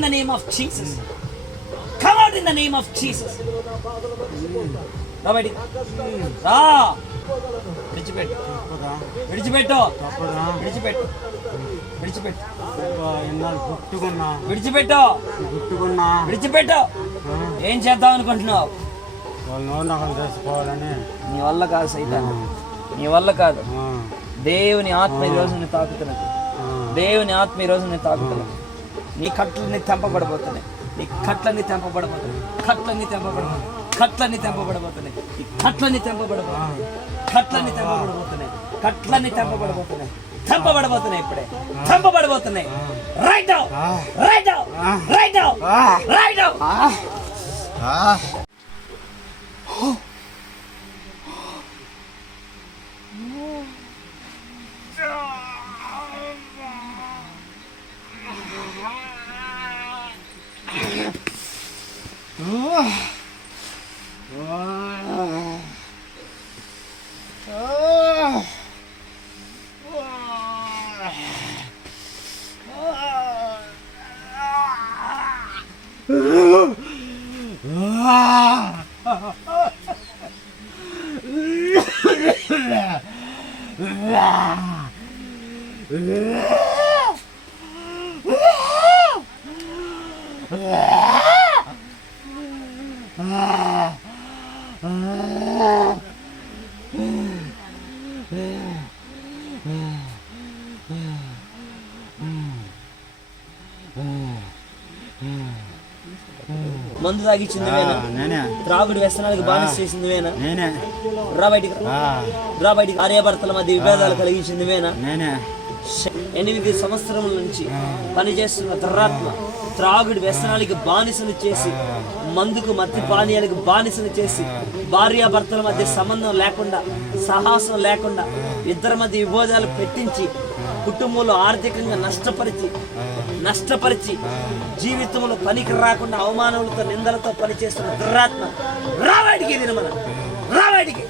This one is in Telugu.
in the name of Jesus. Come out in the name of Jesus. రా బయటికి రా. విడిచిపెట్టు విడిచిపెట్టు విడిచిపెట్టు విడిచిపెట్టు విడిచిపెట్టు విడిచిపెట్టు. ఏం చేద్దాం అనుకుంటున్నావు? నీ వల్ల కాదు సైతాన్, నీ వల్ల కాదు. దేవుని ఆత్మ ఈ రోజు నేను తాకుతున్నది. దేవుని ఆత్మ ఈ రోజు నేను తాకుతున్నది. నీ కట్లన్నీ తెంపబడబోతున్నాయి. నీ కట్లన్నీ తెంపబడబోతున్నాయి. కట్లన్నీ తెంపబడబోతున్నాయి. కట్లన్నీ తెంపబడబోతున్నాయి. ఈ కట్లన్నీ తెంపబడబోతున్నాయి. కట్లన్నీ తెంపబడబోతున్నాయి. కట్లన్నీ తెంపబడబోతున్నాయి. తెంపబడబోతున్నాయి. ఇప్పుడే తెంపబడబోతున్నాయి. Right now right now right now right now. మందు తాగిచ్చింది నువ్వేనా? త్రాగుడు వ్యసనాలకు బానిస చేసింది నువ్వేనా? రా బయటికి రా బయటికి. ఆర్యాభర్తల మధ్య విభేదాలు కలిగించింది నువ్వేనా? 8 సంవత్సరముల నుంచి పనిచేస్తున్న దురాత్మ త్రాగుడు వ్యసనాలకి బానిసను చేసి, మందుకు మత్తి పానీయాలకు బానిసను చేసి, భార్యాభర్తల మధ్య సంబంధం లేకుండా, సాహసం లేకుండా, ఇద్దరి మధ్య విభేదాలు పెట్టించి, కుటుంబంలో ఆర్థికంగా నష్టపరిచి జీవితంలో పనికి రాకుండా అవమానములతో నిందలతో పనిచేస్తున్న దురాత్మ రావాడికి. ఇది మన రావాడికి